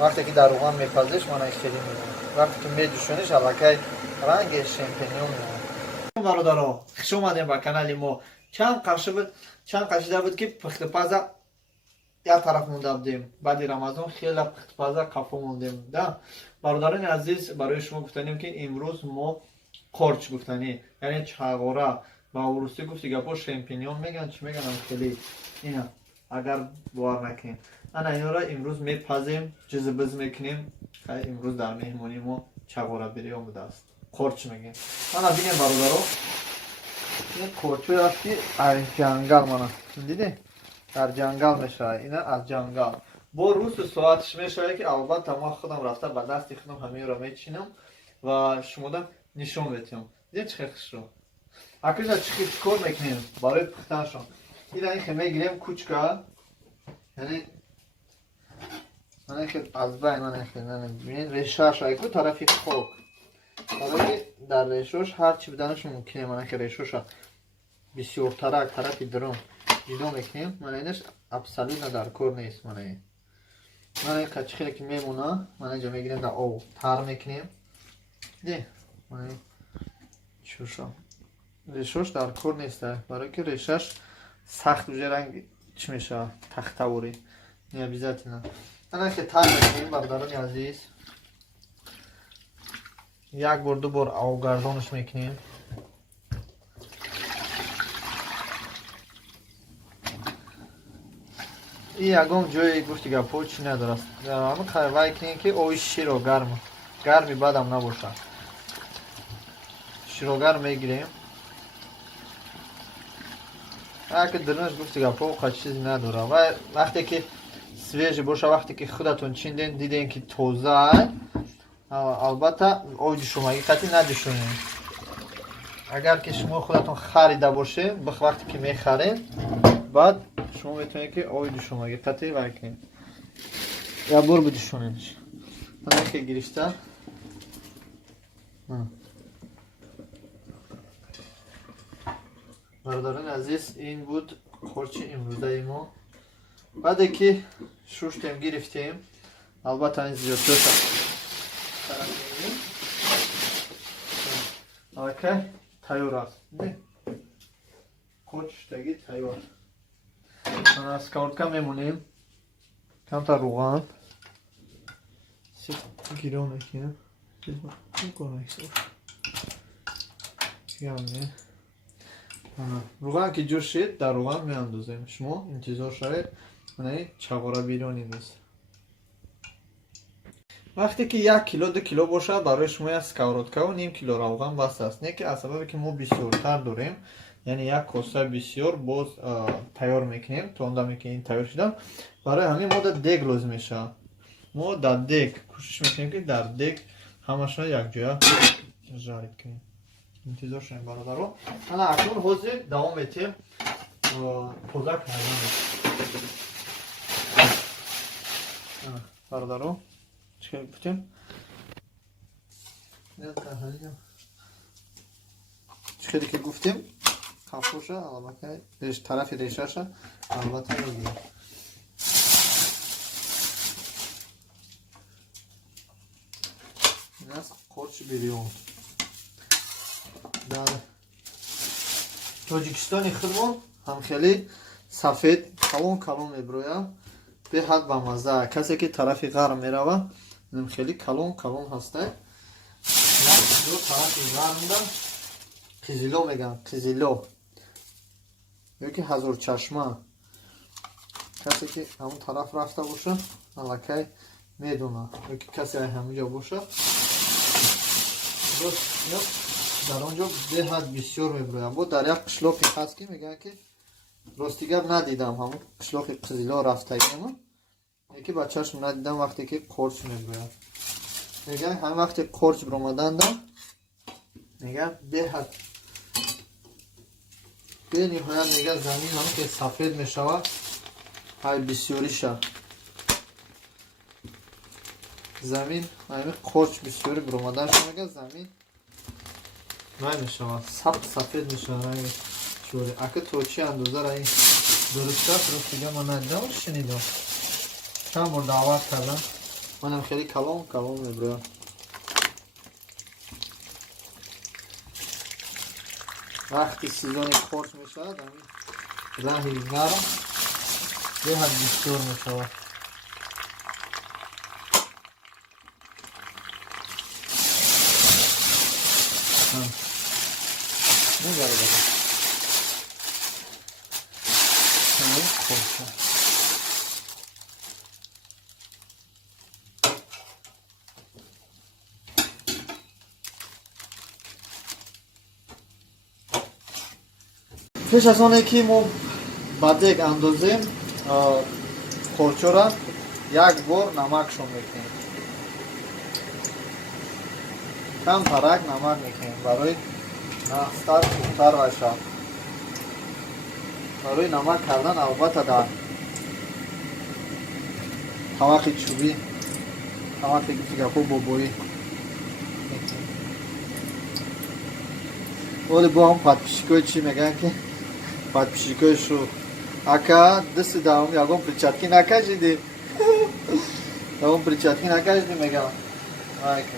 وقتی که در روغن میپزش من خیلی میمونه. وقتی که میجوشونیش الکی رنگ شمپینیون میمونه. برادرها خوش اومدین به کانال ما. چند قشیده بود که پخت پزه یک طرف مونده بودیم. بعد رمضان خیلی پخت پزه کافو موندیم. برادران عزیز برای شما گفتنیم که امروز ما قرچ گفتنی یعنی چغوره با روسی گفتی گپا شمپینیون میگن چی میگن خیلی اینا اگر باور نکنین انا اینا را امروز میپزیم جذبز میکنیم. امروز در مهمانی ما چغوره بریون بوده است. قرچ میگیم. انا ببینیم برادرها این قرچ رفتی از جنگل مانا دیدی در جنگل میشه. اینا از جنگل با روز ساعتش میشه که البته ما خودم رفته به دست خودم همه را میچینم و شما دم نشون بدم. دیدی چه خوش رو اکنون چیکار میکنیم برای پختنشون. این که میگیریم کوچکا یعنی من که از بین من ببینید ریشه‌اش ایکو طرفی خوب برای در ریشه‌اش هر چی بدنش ممکنه. من که ریشه‌اش بسیار طرفی درون اینا میکنیم. من اینش ابسولوت در کار نیست. من کچخیلی که میمونه من اینجا میگیریم در او تر میکنیم. دی من چوشم ریشه‌اش در کار نیست برای که ریشه‌اش سخت وجه رنگ چی میشه تختوری نه بیزت نه. من که تر میکنیم برادران عزیز یک بار دو بار او گردانش میکنیم. این یکم جای گفتی گپا چی نداره. همه خواهی کنیم که اوی شیر و گرمی بدم نباشه. شیر و گرم میگیریم اگه درنش گفتی گپا و چیزی نداره و وقتی که سویج باشه وقتی که خودتون چیندین دیدین که توزه البته اوی شما قطعی ندیشونین. اگر که شما خودتون خریده باشین وقتی که میخرین بعد شما میتونید که اوی شما قطعی وکنین یا بر بدیشونینش. من که گرفته برادران عزیز این بود قرچ امروزه ما. بعد که شوشتیم گرفتیم البته این زیاد شد اوکی تیار است. قرچ تگی تیار. من از کارتکم میمونیم کم تا روغن گیرو میکنیم روغن که جوش شد در روغن میاندازیم. شما انتظار شاید من چغوره بیرونی نیست. وقتی که 1 کیلو 2 کیلو باشه برای شما از سکوراتکا و نیم کیلو روغن بس است. نه که از سببی که ما بسیارتر داریم یعنی یک کاسه بسیار باز تیار میکنیم تا اوندا میکنیم تیار شدن برای همین ما در دیگ لازم میشه. ما در دیگ کوشش میکنیم که در دیگ همش یک جا جاری کنیم. انتظار شدیم برادرها. انا اکنون حوضی دوام میتیم پوزک حیوان برادرها چه گفتیم چه که گفتیم کافوشه البته طرف ریشه‌شه البته میگیریم. این است قرچ بریون. در تاجیکستان خودمون هم خیلی سفید کلون میبروید به حد با مزه. کسی که طرف غرب میروه هم خیلی کلون هسته. دو طرف غرب میدن قزیلو میگن قزیلو یکی هزار چشمه. کسی که همون طرف رفته باشه الکی میدونه یکی کسی همونجا باشه در اونجا به حد بسیار میبرویم. با در یک قشلاقی هست که میگن که راستیگر ندیدم همون قشلاق قزیلا رفته ایم یکی بچهش ندیدم وقتی که قرچ میبرویم. میگن همه وقتی قرچ برامدن دم میگن به حد به نهایت میگه زمین هم که سفید میشود های بسیاری شد زمین همین قرچ بسیاری برامدن شد میگه زمین نمیشود سفید میشود شوری. اگه تو چی اندازه را این درست است رو دیگه ما ندیدم شنیدم چند بار دعوت کردم منم خیلی کلام میبرم. وقتی سیزن خورش میشود رنگ نرم به هم بسیار میشود. میگردم خورش پیش از آنه که ما با دیگ اندازیم خورچو را یک بار نمکشون میکنیم. کم ترک نمک میکنیم برای نستر خوبتر باشه. برای نمک کردن البته در طبق چوبی طبق گپو بابایی ولی با هم پادپیشیکوی چی میگن که پادپیشیکوی شو اکا دست داوم یاگم پرچاتکی نکشیدی داوم پرچاتکی نکشیدی میگم آیکه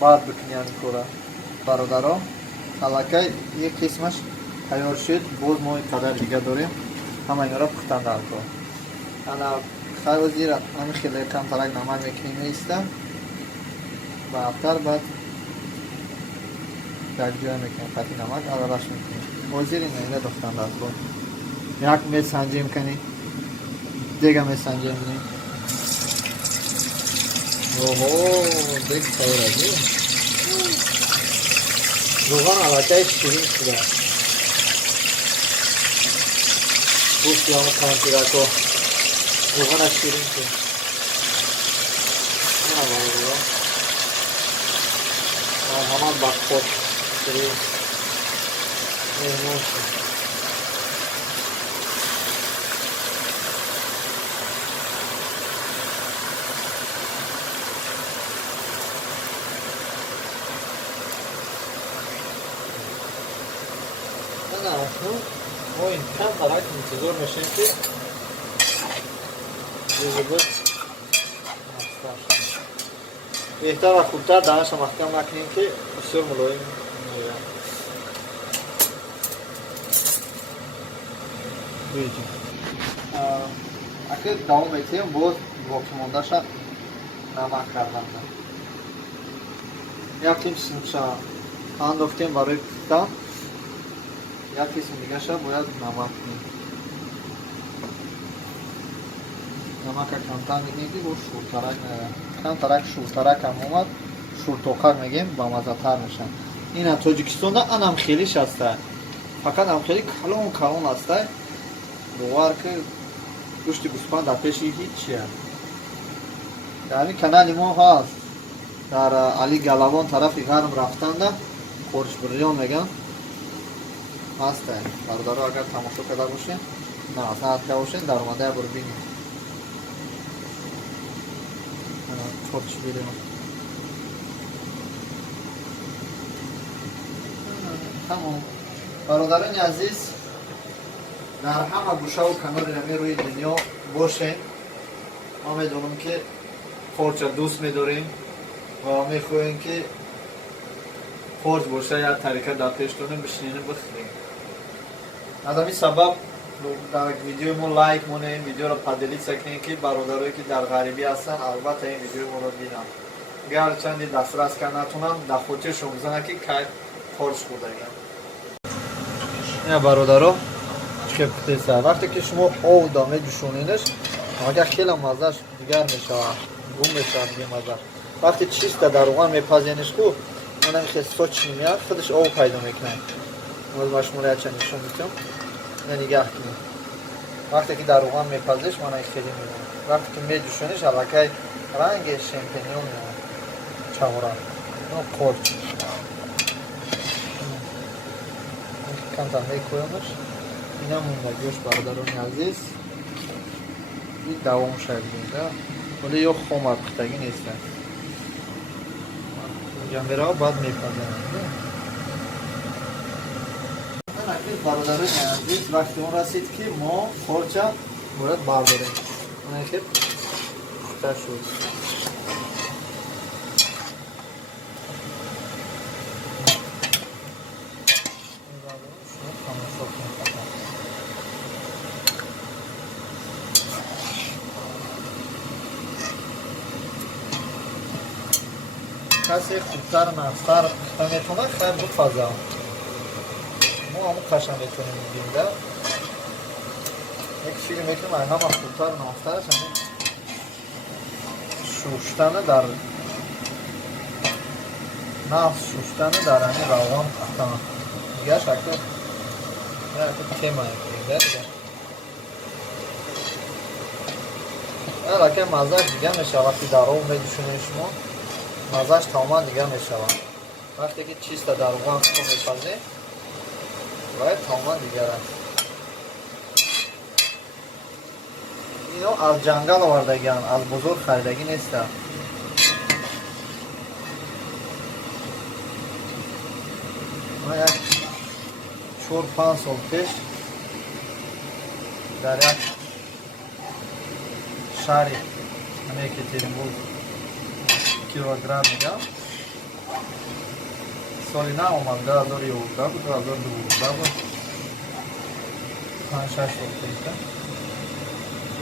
بعد بکنیم کورا برادران حالاکه یک قسمش تیار شد. باز ما قدر دیگه داریم همه اینا را پختن در کن. انا خیلی زیر همین خیلی کم ترک نمک میکنیم ایستم و افتر بعد یک جای میکنیم قطعی نمک علاقش میکنیم باز زیر اینه دختن در کن. یک میل سنجیم کنی دیگه میل سنجیم کنی. اوه دیگه تایر ازی روغان علاقه شیرین شده. گوشتی همون کانتی رکو روغان شیرین شده. این همه روغان همان بخور شیرین مهمون شد. ما این کم ترک انتظار میشیم که روزگاه بهتر و خوبتر دانش محکم نکنیم که بسیار ملایم میگم. اگه دوام میتیم باز باقی مانده شد نمک کردن یکیم سیمچه انداختیم برای پختن. یک قسم دیگه شد باید نمک کنیم. نمک کمتر میگیم که باید شورترک نگیم. کمترک شورترک هم اومد شورتوخر میگیم با مزه تر میشن. این هم تاجیکستان ده هم خیلیش هسته فقط هم خیلی کلون هسته باور که گوشت گوسفند در پیش هیچیه. یعنی کانال ما هست در علی گلوان طرف گرم رفتن ده خورش بریان میگن هسته. برادر اگر تماشا کرده باشین نه اصلا که باشین در اومده برو بینیم خورش بیریم. تمام برادران عزیز در همه گوشه و کنار نمی روی دنیا باشین. ما میدونم که خورش دوست میداریم و میخواهیم که خورش باشه یا طریقه در پیش داریم بشینیم بخوریم. از همین سبب در ویدیو ما لایک مونیم ویدیو را پدیلیت سکنیم که برادرایی که در غریبی هستن البته این ویدیو ما را بینن. گر چندی دسترس کنه نتونن در خودچه شمزنه که که خورش خوده این برادرها که پتیسه وقتی که شما آو دامه جوشونینش اگر خیلی مزهش دیگر میشه گم میشه دیگه مزه. وقتی چیست در روغن میپزینش کو اونم خیلی چی میاد خودش آو پیدا میکنه. باز مشموله چه نشون میتونم اینه نگاه کنیم. وقتی که در روغن میپزیش من خیلی میمونه. وقتی که میجوشونیش علاقه رنگ شمپینیون میمونه چهارا اینو خورد کم تا میکنمش. اینم مونده گوشت برادران عزیز این دوام شاید بینده ولی یا خمر پختگی نیسته جنبه را باید میپزیم. برادران عزیز وقتی اون رسید که ما خورچه باید برداریم. اون که تماشا شد. کسی خوبتر نفتر میتونه خیلی بپزه ما همون قشن میتونیم میگیم ده یک چیزی میتونیم همه خوبتر نفترش همین شوشتن در نفت شوشتن در همین روان احتمال دیگه شکل نه تیمه میگیم دیگه لکه مزاج دیگه میشه وقتی در رو میدوشونیم شما مزاج تماما دیگه میشود وقتی که چیز تا در روان خود میپزه باید تماما دیگر است اینو از جنگل آوردگی هم از بزرگ خریدگی نیست من یک 4-5 سال پیش در یک شهری همه که تیرینبول کیلوگرم میگم سالی نه اومد 2011 بود 2012 بود 5-6 سال پیش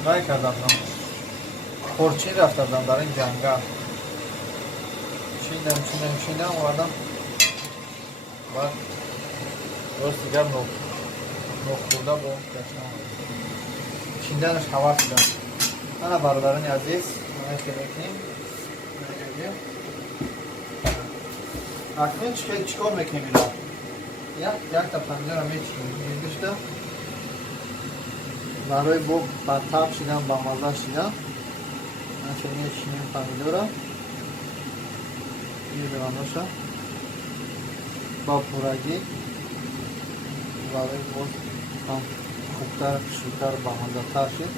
رای کردم خورچین رفتم در این جنگل چیندم آوردم بعد درست دیگر نو خورده با چیندنش حواس شدم من برادران عزیز من که بکنیم اکنون چیکار میکنیم اینا یک تا پنجه رو میچینیم میگشته برای با تب شیدم با مزه شیدم من چون میچینیم پمیدو رو یه دوانوشه با پورگی برای باز هم خوبتر شوتر با مزه تر شد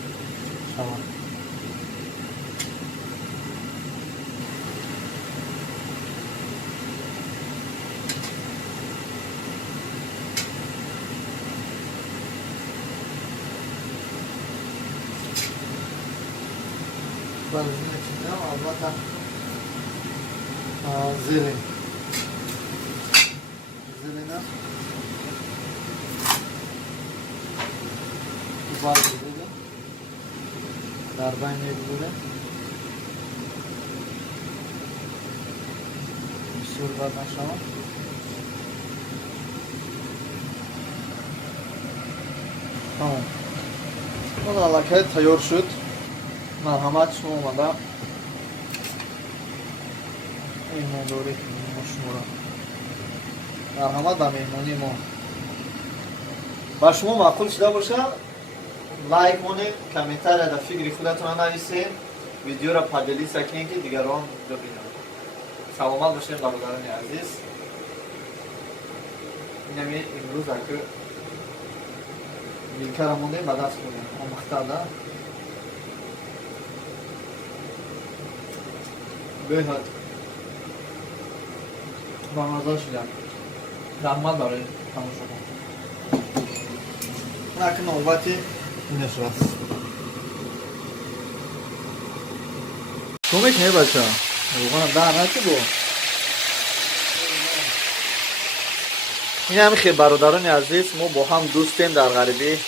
شما البته زیرین بار بوده در بین بوده بسیار بد نشود تمام اون علاقه تیار شد مرحمت شما اومده ایمانداری کنیم شما را مرحمت به مهمانی ما با شما معقول شده باشه لایک مونید کامنتر در فکر خودتون نویسید ویدیو را پادلی سکنید که دیگران ببینند سلامت باشید برادران عزیز اینمی امروز که بیلکه را مونده به دست کنیم آمخته ده بهت با مزه شدن رحمت برای تماشا کنم اکنون نوبتی اینش راست کمک نه بچه روغن در نکی بو این همین خیلی برادران عزیز ما با هم دوستیم در غریبی